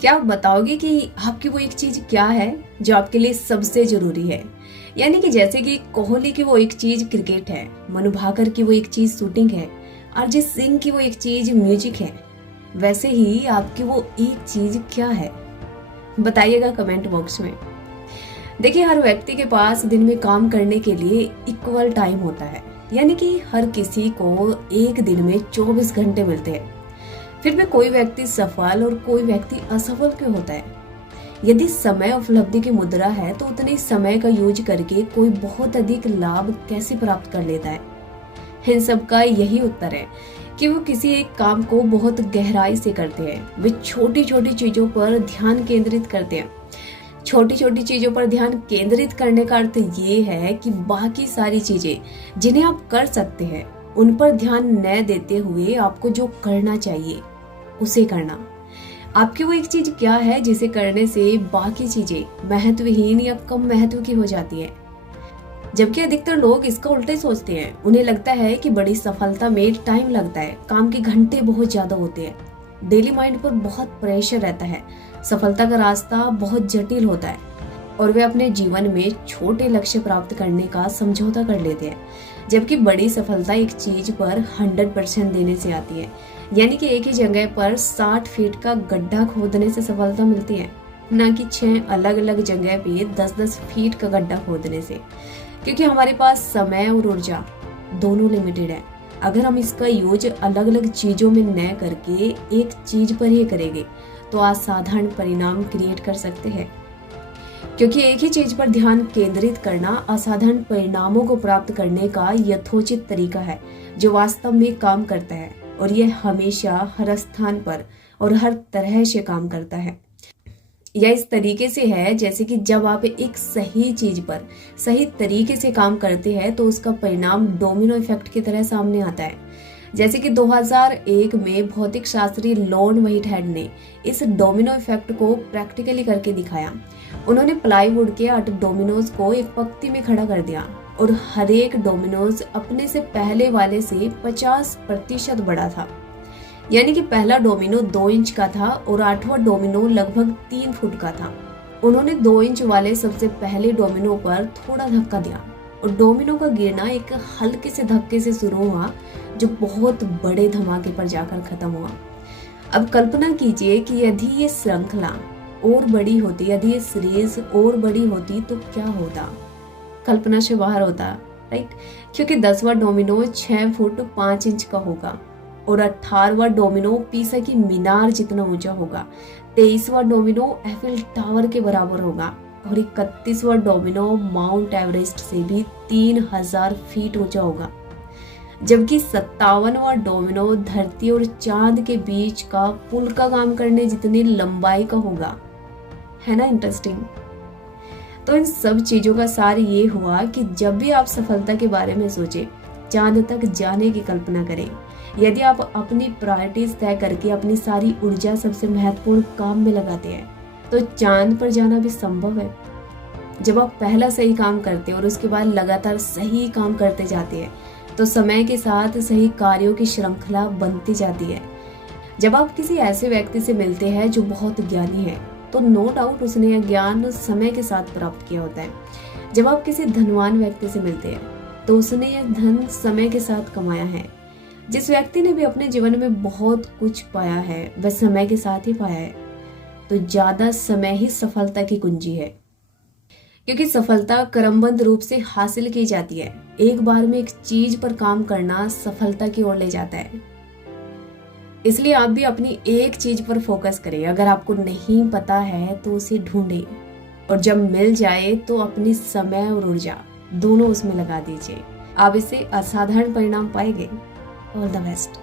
क्या आप बताओगे कि आपकी वो एक चीज क्या है जो आपके लिए सबसे जरूरी है? यानी कि जैसे कि कोहली की वो एक चीज क्रिकेट है, मनु भाकर की वो एक चीज शूटिंग है, अरिजीत सिंह की वो एक चीज म्यूजिक है, वैसे ही आपकी वो एक चीज क्या है? बताइएगा कमेंट बॉक्स में। देखिए, हर व्यक्ति के पास दिन में काम करने के लिए इक्वल टाइम होता है, यानी कि हर किसी को एक दिन में 24 घंटे मिलते हैं। फिर भी कोई व्यक्ति सफल और कोई व्यक्ति असफल क्यों होता है? यदि समय उपलब्धि की मुद्रा है तो उतने समय का यूज करके कोई बहुत अधिक लाभ कैसे प्राप्त कर लेता है? इन सब का यही उत्तर है कि वो किसी एक काम को बहुत गहराई से करते हैं। वे छोटी छोटी चीजों पर ध्यान केंद्रित करते हैं। छोटी छोटी चीजों पर ध्यान केंद्रित करने का अर्थ ये है कि बाकी सारी चीजें जिन्हें आप कर सकते हैं उन पर ध्यान न देते हुए आपको जो करना चाहिए उसे करना। आपकी वो एक चीज क्या है जिसे करने से बाकी चीजें महत्वहीन या कम महत्व की हो जाती है? जबकि अधिकतर लोग इसका उल्टे सोचते हैं। उन्हें लगता है कि बड़ी सफलता में टाइम लगता है, काम के घंटे बहुत ज्यादा होते हैं, डेली माइंड पर बहुत प्रेशर रहता है, सफलता का रास्ता बहुत जटिल होता है और वे अपने जीवन में छोटे लक्ष्य प्राप्त करने का समझौता कर लेते हैं। जबकि बड़ी सफलता एक चीज पर 100% देने से आती है, यानी कि एक ही जगह पर 60 फीट का गड्ढा खोदने से सफलता मिलती है, न कि 6 अलग अलग जगह पे 10-10 फीट का गड्ढा खोदने से। क्योंकि हमारे पास समय और ऊर्जा दोनों लिमिटेड है। अगर हम इसका यूज अलग अलग चीजों में न करके एक चीज पर ही करेंगे तो असाधारण परिणाम क्रिएट कर सकते हैं। क्योंकि एक ही चीज पर ध्यान केंद्रित करना असाधारण परिणामों को प्राप्त करने का यथोचित तरीका है जो वास्तव में काम करता है, और यह हमेशा हर स्थान पर और हर तरह से काम करता है। यह इस तरीके से है जैसे कि जब आप एक सही चीज पर सही तरीके से काम करते हैं तो उसका परिणाम डोमिनो इफेक्ट की तरह सामने आता है। जैसे कि 2001 में भौतिक शास्त्री लॉर्ड व्हाइटहेड ने इस डोमिनो इफेक्ट को प्रैक्टिकली करके दिखाया। उन्होंने प्लाईवुड के 8 डोमिनोज को एक पंक्ति में खड़ा कर दिया और हर एक डोमिनोज अपने से पहले वाले से 50% बड़ा था। यानी कि पहला डोमिनो 2 इंच का था और 8वां डोमिनो लगभग 3 फुट का था। उन्होंने 2 इंच वाले सबसे पहले डोमिनो पर थोड़ा धक्का दिया और डोमिनो का गिरना एक हल्के से धक्के से शुरू हुआ जो बहुत बड़े धमाके पर जाकर खत्म हुआ। अब कल्पना कीजिए कि यदि ये श्रृंखला और बड़ी होती, यदि ये सीरीज और बड़ी होती तो क्या होता? कल्पना से बाहर होता, राइट? क्योंकि 10वां डोमिनो 6 फुट 5 इंच का होगा और 18वां डोमिनो पीसा की मीनार जितना ऊंचा होगा, 23वां डोमिनो एफिल टावर के बराबर होगा और 31वां डोमिनो माउंट एवरेस्ट से भी 3000 फीट ऊंचा होगा। जबकि 57वां डोमिनो धरती और चांद के बीच का पुल का काम करने जितनी लंबाई का होगा। है ना इंटरेस्टिंग? तो इन सब चीजों का सार ये हुआ कि जब भी आप सफलता के बारे में सोचें, चांद तक जाने की कल्पना करें। यदि आप अपनी प्रायोरिटीज तय करके अपनी सारी ऊर्जा सबसे महत्वपूर्ण काम में लगाते हैं तो चांद पर जाना भी संभव है। जब आप पहला सही काम करते हैं और उसके बाद लगातार सही काम करते जाते हैं तो समय के साथ सही कार्यों की श्रृंखला बनती जाती है। जब आप किसी ऐसे व्यक्ति से मिलते हैं जो बहुत ज्ञानी है तो नो डाउट उसने यह ज्ञान समय के साथ प्राप्त किया होता है। जब आप किसी धनवान व्यक्ति से मिलते हैं तो उसने यह धन समय के साथ कमाया है। जिस व्यक्ति ने भी अपने जीवन में बहुत कुछ पाया है वह समय के साथ ही पाया है। तो ज्यादा समय ही सफलता की कुंजी है, क्योंकि सफलता क्रमबद्ध रूप से हासिल की जाती है। एक बार में एक चीज पर काम करना सफलता की ओर ले जाता है। इसलिए आप भी अपनी एक चीज पर फोकस करें। अगर आपको नहीं पता है तो उसे ढूंढें और जब मिल जाए तो अपनी समय और ऊर्जा दोनों उसमें लगा दीजिए। आप इससे असाधारण परिणाम पाएंगे। All the best.